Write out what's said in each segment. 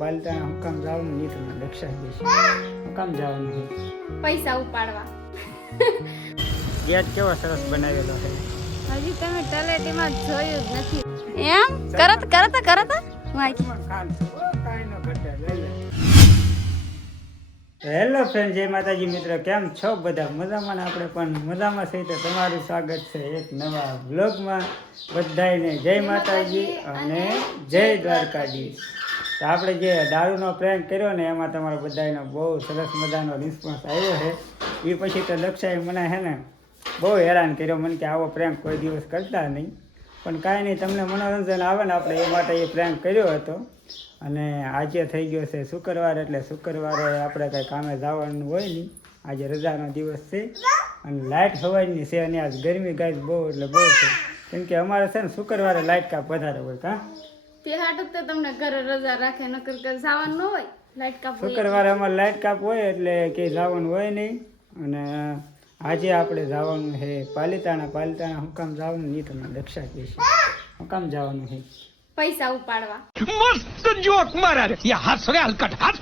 પાલતા હું કામ જવાનું નહીં તમને દક્ષા દેશે હું કામ જવાનું છે પૈસા ઉપાડવા. ગેટ કેવો સરસ બનાવેલો છે? હજી તમે તલેટીમાં જોયું જ નથી. એમ? કરત કરત કરત? હેલો ફ્રેન્ડ જય માતાજી મિત્ર કેમ છો બધા? મજામાં ને આપણે પણ? મજામાં છે તો તમારું સ્વાગત છે એક નવા બ્લોગમાં બધાને જય માતાજી અને જય દ્વારકાધીશ. તો આપણે જે દારૂનો પ્રેન્ક કર્યો ને, એમાં તમારો બધાનો બહુ સરસ મજાનો રિસ્પોન્સ આવ્યો છે. એ પછી તો લક્ષાએ મને હે ને, બહુ હેરાન કર્યો. મને કે આવો પ્રેન્ક કોઈ દિવસ કરતા નહીં. પણ કાંઈ નહીં, તમને મનોરંજન આવે ને આપણે એ માટે એ પ્રેન્ક કર્યો હતો. અને આજે થઈ ગયો છે શુક્રવાર, એટલે શુક્રવારે આપણે કાંઈ કામે જવાનું હોય નહીં. આજે રજાનો દિવસ છે. અને લાઇટ હવાની છે અને આજ ગરમી ગાય બહુ, એટલે બહુ છે. કેમ કે અમારે છે ને શુક્રવારે લાઇટ કાપ વધારે હોય, કાં? તે હાટું તો તમને ઘરે રજા રાખે નકર જવાનું ન હોય. લાઈટ કાપ શુક્રવારે અમારે લાઈટ કાપ હોય એટલે કે જવાનું હોય નહીં. અને આજે આપણે જવાનું છે પાલિતાણા. પાલિતાણા હું કામ જવાનું નહીં તમને દક્ષા કહીશ હું કામ જવાનું છે. પૈસા ઉપાડવા. મસ્ત જોક મારા યા હાથ રે હલકટ હાથ.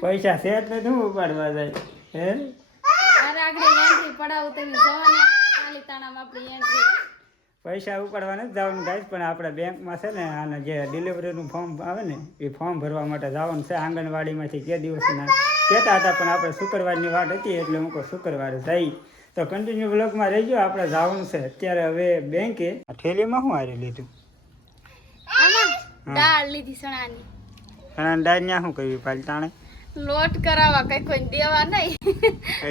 પૈસા છે એટલે શું ઉપાડવા જાય? હે? આગળ એન્ટ્રી પડાવું તેની જવાને. પાલિતાણામાં આપણી એન્ટ્રી પૈસા ઉપાડવા નથી જવાનું થાય પણ આપણે બેંકમાં છે ને આને જે ડિલિવરીનું ફોર્મ આવે ને એ ફોર્મ ભરવા માટે જવાનું છે આંગણવાડીમાંથી કે દિવસના. કહેતા હતા પણ આપણે શુક્રવારની વાત હતી એટલે હું કહું શુક્રવારે જઈ. તો કન્ટિન્યુ બ્લોકમાં રહીજો આપણે જવાનું છે. અત્યારે હવે બેંકે થેલીમાં શું હારી લીધું? દાળ લીધી સણાની. અને ડાયરિયા શું કહ્યું પાલતાણે લોટ કરાવવા કઈ કોઈ દેવા નહીં.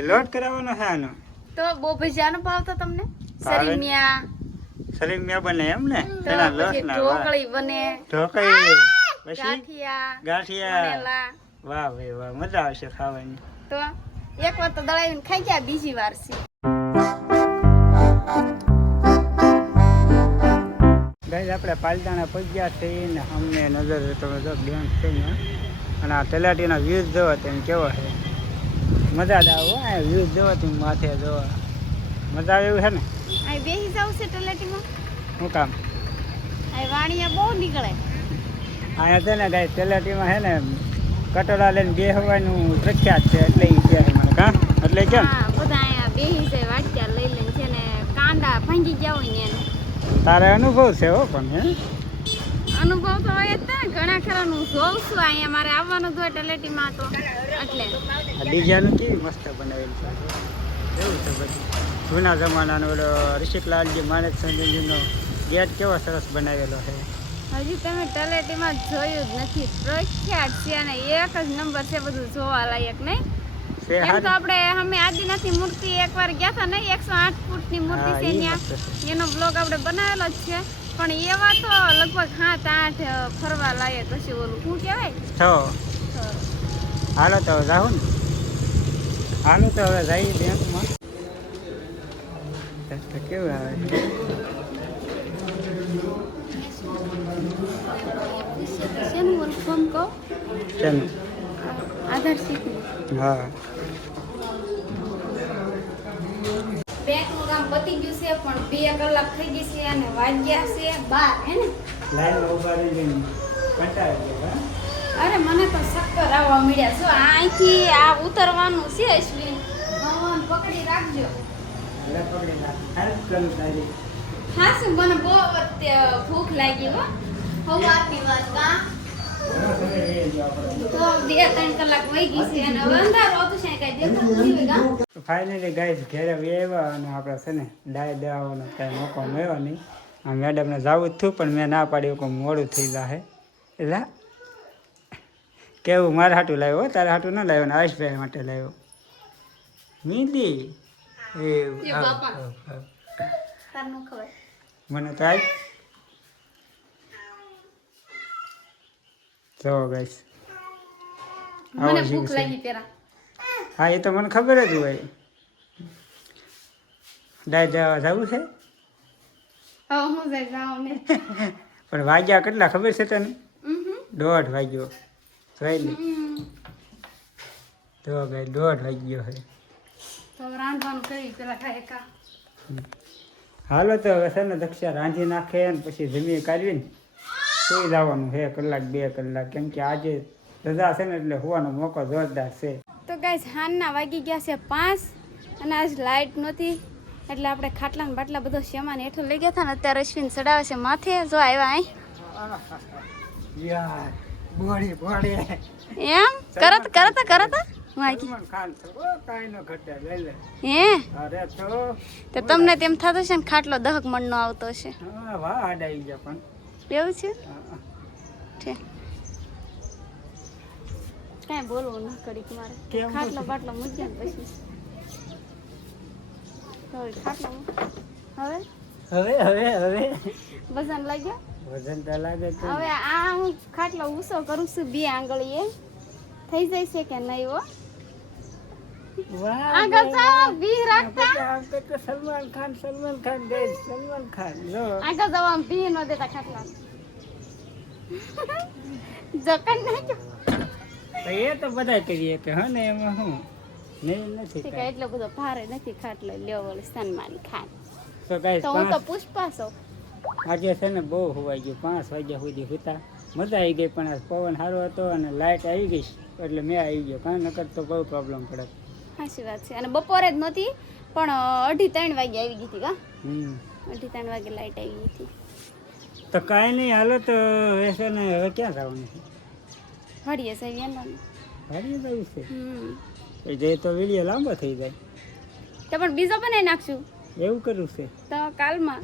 લોટ કરાવવાનો છે આનો? તો બહુ ભજીયાનો ભાવ તો તમને? સરીમિયા સલીમિયા બને એમ ને? તો એના પછી લોટના ઢોકળી બને. ઢોકળી. પછી? ગાંઠિયા ગાંઠિયા. વાહ ભાઈ વાહ મજા આવશે ખાવાની. તો એક વાર તો દળાવીને ખાઈ ગયા બીજી વાર સી ગાઈઝ આપણે પાલતાણા પગ્યા થઈને અમને નજર તમે જો બેંક થઈને અને આ તલાટીના વ્યૂઝ જોવો તેમ કેવો છે. મજા જ આવે આ વ્યૂઝ જોવો તેમ માથે જોવા. મજા આવે એવું છે ને? આ બેસી જાવ છે ટલેટીમાં? શું કામ? આ વાણિયા બહુ નીકળે. અહીંયા છે ને ગાય તલાટીમાં હે ને કટોરા લઈને બેહવાનું પ્રખ્યાત છે એટલે એ છે મને કા એટલે કેમ? હા બધા અહીંયા બેસી જાય વાટક્યા લઈ લઈને છે ને કાંડા ભાંગી ગયા હોય ને તારે અનુભવ છે હો પણ હે? અનુભવ તો હોય જ ને ઘણા ખરા હું જોઉં છું અહીંયા મારે આવવાનું જ હોય ટલેટીમાં તો એટલે. બીજાનું ડિઝાઇન કેવી મસ્ત બનાવેલી છે એવું છે બધું? જૂના જમાનાનો ઓલો ઋષિકલાલજી માણેક સંજયજીનો ગેટ કેવો સરસ બનાવેલો છે? હજી તમે તલેટીમાં જોયું જ નથી. પ્રખ્યાત છે અને એક જ નંબર છે બધું જોવા લાયક નહીં? એમ તો આપણે અમે આદિનાથની મૂર્તિ એકવાર ગયા હતા ને એકસો આઠ ફૂટની મૂર્તિ છે ત્યાં. એનો બ્લોગ આપણે બનાવેલો જ છે. પણ એવા તો લગભગ સાત આઠ ફરવા લાયક હશે ઓલું. શું કહેવાય? છો. હાલો તો જાઉં હાલો તો હવે જઈએ બેંકમાં. તો કેવું આવે છે? હા બેંકનું કામ પતી ગયું છે પણ બે કલાક થઈ ગઈ છે અને વાગ્યા છે બાર હે ને લાઈનમાં ઊભા રહી જઈને કંટાળી ગયા અરે મને તો ચક્કર આવવા મળ્યા જો અહીંથી આ ઉતરવાનું છે અશ્વિન ભગવાન પકડી રાખજો મને બહુ ભૂખ લાગી હો. વાત કા? ફાઇનલી ગાઈસ ઘેરે આવ્યા અને આપણે છે ને ડાય દેવાનો કાંઈ મોકો મળ્યો નહીં. આ મેડમને જવું જ થયું પણ મેં ના પાડ્યું કે મોડું થઈ જાય એટલે કેવું મારા હાટું લાવ્યો હો, તારા હાટું ના લાવ્યો ને આયુષભાઈ માટે લાવ્યો. મીંદી એ મને તો આજ જો ગાઈસ મને ભૂખ લાગી હા એ તો મને ખબર જ હોય. દાય જવા જવું છે? હવે હું જાય જાઉં ને. પણ વાગ્યા કેટલા ખબર છે તને? દોઢ વાગ્યો. જોઈ લે. તો ભાઈ દોઢ વાગ્યો છે. તો રાંધવાનું કરી પેલા ખાય કા હાલો તો હવે છે ને દક્ષા રાંધી નાખે ને પછી જમી કાઢવીને સુઈ જવાનું છે કલાક બે કલાક. કેમ કે આજે રજા છે ને એટલે હોવાનો મોકો જોરદાર છે. તો ગાઈસ હાનના વાગી ગયા છે પાંચ અને આજ લાઇટ નહોતી એટલે આપણે ખાટલા ને બાટલા બધો શેમાન હેઠો લઈ ગયા હતા ને અત્યારે અશ્વિન ચડાવે છે માથે. જો આવ્યા અહીં યાર બોડી બોડી એમ? કરત કરત કરત? ન હે? તો તમને તેમ થતું છે ને ખાટલો દહક મણનો આવતો છે હા વાહ આડાઈ ગયા પણ. એવું છે? કઈ બોલવું ના કરી મારે. ખાટલો બાટલો મૂક્યો ને પછી. ખાટલો હવે? હવે હવે હવે. વજન લાગ્યો? વજન તો લાગે હવે આ હું ખાટલો ઊંચો કરું છું બે આંગળીએ. થઈ જાય છે કે નહીં હો વાહ આગળ જાઓ ભી રાખતા આમ તો તો સલમાન ખાન સલમાન ખાન ગઈ સલમાન ખાન આગળ જાઓ આમ ભી દેતા ખાટલા. જકન નાખ્યો એ તો બધા કરીએ કે હા ને એમાં શું નહીં નથી. એટલો બધો ભારે નથી ખાટલો સન્માન ખાન. તો હું તો પુષ્પા છું આજે છે ને બહુ હોવાઈ ગયું પાંચ વાગ્યા સુધી હતા. મજા આવી ગઈ પણ પવન સારો હતો અને લાઇટ આવી ગઈ એટલે મેં આવી ગયો કાં નકર તો બહુ પ્રોબ્લેમ પડે. સાચી વાત છે. અને બપોરે જ નહોતી પણ અઢી ત્રણ વાગે આવી ગઈ હતી કા અઢી ત્રણ વાગે લાઈટ આવી ગઈ હતી. તો કાંઈ નહીં હાલો તો હવે ને હવે ક્યાં જવાનું છે? વાડીએ સાહેબ એમ ભાડી જવું છે. હમ. એ જે તો વીડિયો લાંબો થઈ જાય. તો પણ બીજો બનાવી નાખશું. એવું કર્યું છે. તો કાલમાં.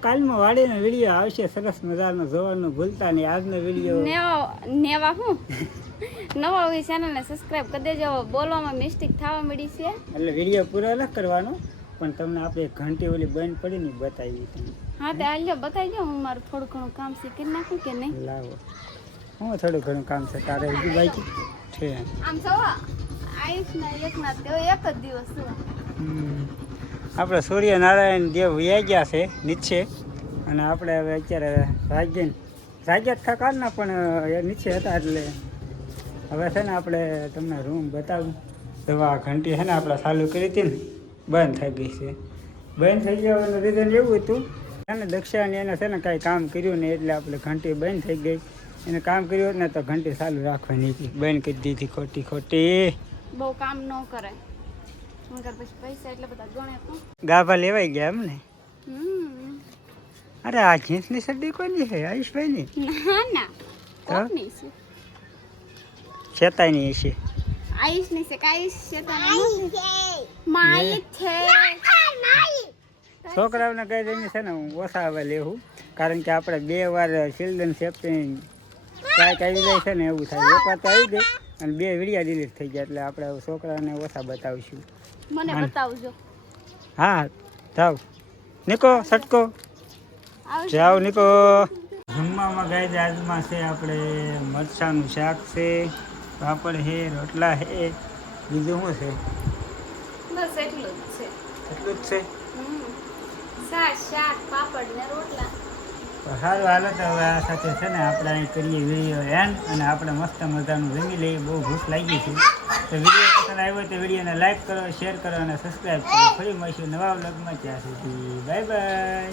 કાલમાં વાડીનો વીડિયો આવશે સરસ મજાનો જોવાનું ભૂલતા નહીં. આજનો વીડિયો નેવા નેવા હું? નવા હોય ચેનલને સબસ્ક્રાઇબ કરી દેજો. બોલવામાં મિસ્ટેક થવા મળી છે. એટલે વીડિયો પૂરો ન કરવાનો પણ તમને આપણે ઘંટી ઓલી બંધ પડી ને બતાવી તમને હા તે આલ્યો બતાવી દો. હું મારું થોડું ઘણું કામ શીખી નાખું કે નહીં? લાવો. હું થોડું ઘણું કામ છે તારે બીજું બાઈક છે. આમ જો આયુષ ના એક ના તેઓ એક જ દિવસ હમ. આપણે સૂર્યનારાયણ દેવ વ્યાઈ ગયા છે નીચે. અને આપણે હવે અત્યારે જાગીને રાજ્ય જ થકારના પણ, એ નીચે હતા એટલે હવે છે ને આપણે તમને રૂમ બતાવું. દવા ઘંટી છે ને આપણે ચાલુ કરી હતી ને, બંધ થઈ ગઈ છે. બંધ થઈ જવાનું રીઝન એવું હતું. અને દક્ષાને એને છે ને કાંઈ કામ કર્યું નહીં એટલે આપણે ઘંટી બંધ થઈ ગઈ. એને કામ કર્યું હોત ને તો ઘંટી ચાલુ રાખવાની હતી. બંધ કરી દીધી ખોટી ખોટી. બહુ કામ ન કરે. મગર પછી પૈસા એટલે બધા ગણે તો. ગાભા લેવાઈ ગયા એમ ને અરે આ જીન્સની શરદી કોની છે આયુષભાઈની? ના છે. આયુષની છે. કાયુષ છે. તો માઈ. છે છોકરાઓને કહી દઈને છે ને હું ઓછા હવે લેવું કારણ કે આપણે બે વાર ચિલ્ડ્રન સેફ્ટી કાંઈક આવી જાય છે ને એવું થાય. એક વાર તો આવી ગઈ અને બે વિડિયા ડિલીટ થઈ ગયા એટલે આપણે છોકરાઓને ઓછા બતાવીશું. મને બતાવજો. હા જાવ નિકો સટકો જાવ નિકો જમવામાં ગાય આજમાં છે આપણે મરચાનું શાક છે પાપડ છે રોટલા છે. બીજું શું છે? બસ એટલું જ છે. એટલું જ છે? શાક શાક પાપડ ને રોટલા. તો સારું હાલો તો હવે આ સાથે છે ને આપણે અહીં કરીએ વીડિયો એન્ડ અને આપણે મસ્ત મજાનું જમી લઈએ. બહુ ભૂખ લાગી છે. તો વીડિયો પસંદ આવ્યો તો વિડીયોને લાઈક કરો શેર કરો અને સબસ્ક્રાઈબ કરો. ફરી મળીશું નવા વ્લોગમાં ત્યાં સુધી બાય બાય